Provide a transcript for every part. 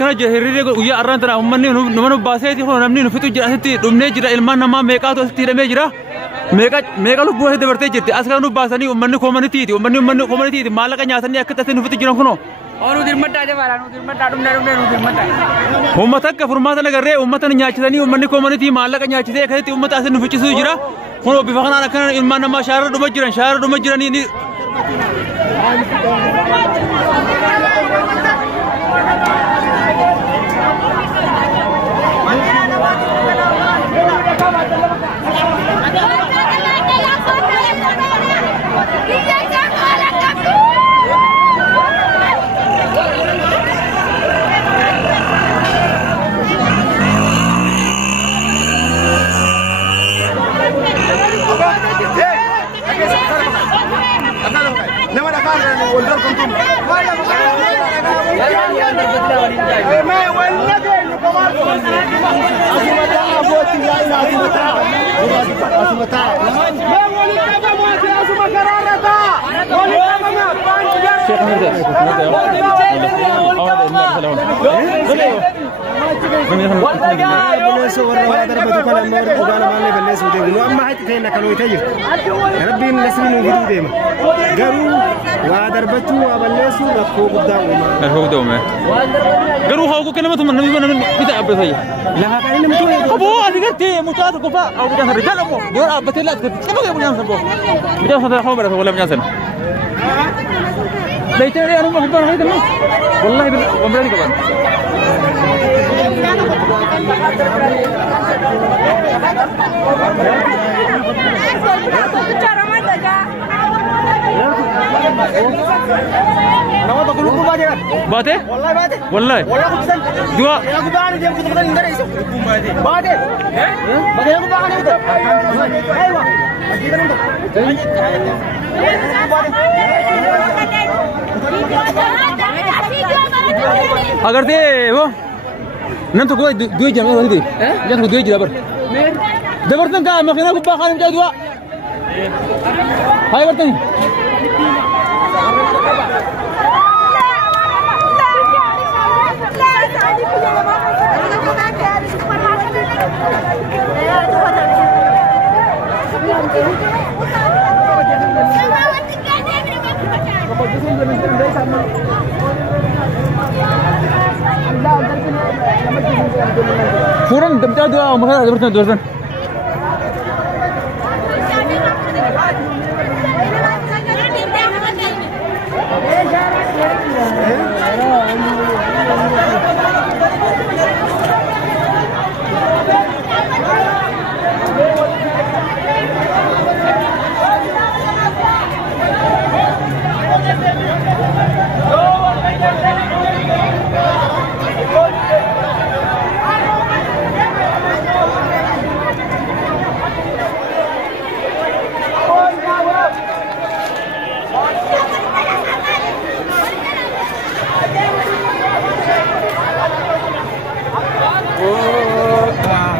أكنا جهريري ويا أرانتنا أمني نمنو باسيتي خو نمني نفتو جراسيتي دمني جرا إلمان نما ميقاتو ستيرة ميجرا ميقا لبوه دبرتي جرتي أسكنا نباساني أمني كومانيتي أمني كومانيتي مالك نياساني أكتاسي نفتو جرا خنو और उधर मत आजे वाला उधर मत आडुम नरुम ने उधर मत आये उम्मत का फरमाता लग रहे उम्मत ने न्याची नहीं उम्मत ने कोमनी थी माल का न्याची दे कहती उम्मत ऐसे नुफिच सुजरा खुनो बिफाना रखना इल्मान नमा शार डुमजरा नी والله بالله كمان बातें والله دوا अगर ते वो नम तो कोई दो जगह होती है जब दो जगह पर दबरतन का मखना को बाहर में जा दुआ हाय बर्तन Kurang dempet dua umur ada berapa dua tahun.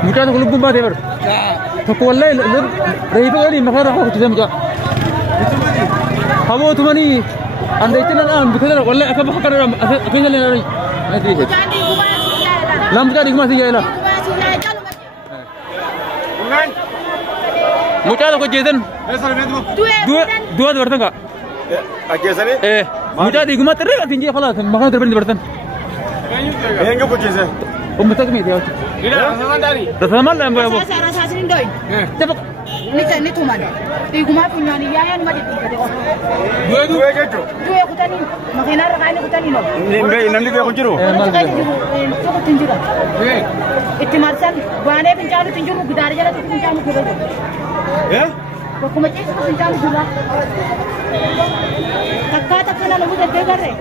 Muka tu kalau bumba dia ber. Tak kualai, rehito ni macam apa tu macam. Kamu tu mana ni? Anda itu nak bukan lah. Kualai apa bakar orang? Apa yang lain lagi? Nanti. Lampu tadi masih jaya lah. Muka tu kau jaden. Dua bertan kak. Jaden ni? Muka di rumah terus tinggi kalau makan terus bertan. Yang apa jaden? Muka tu ni dia. Rasaman lah yang bawa. Rasa sini doi. Cepat. Ni tu mana? Di rumah punya ni yang mana di tempat. Dua kejo. Dua aku tadi. Makinar kain aku tadi no. Nanti dia kuncuru. Cukup tinjura. Itu marsan. Buane pincalu tinjuru gudar jalan tu pincalu gudar. Aku macam tu pincalu gudar. Takkan nak lalu jadi kerja.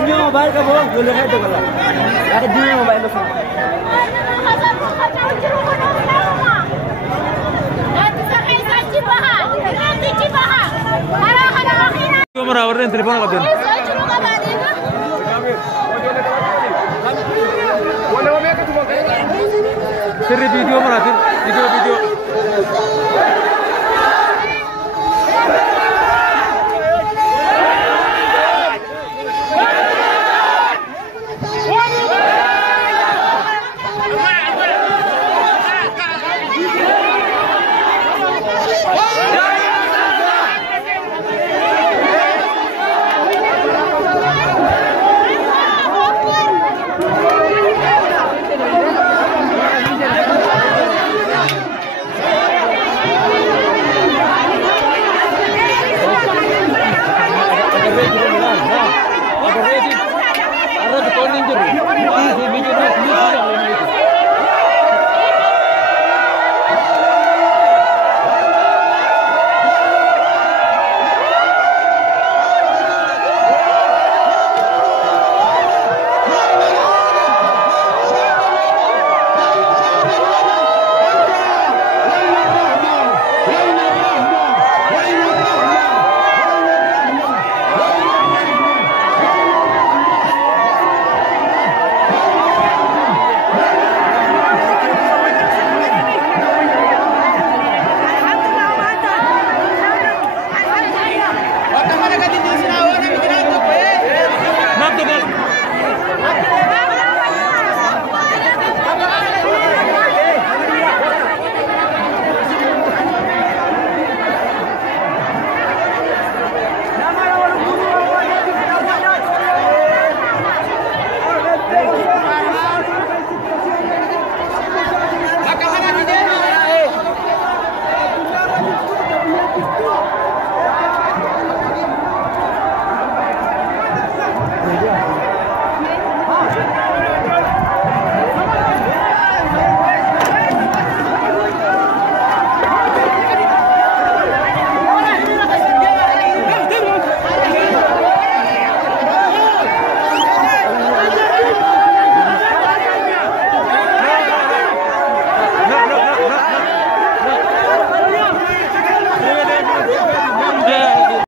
Ini mobile ka boleh boleh ada kalau. Ada dua mobile tu. Kamera orang telepon apa tu? video mana tu? Video video.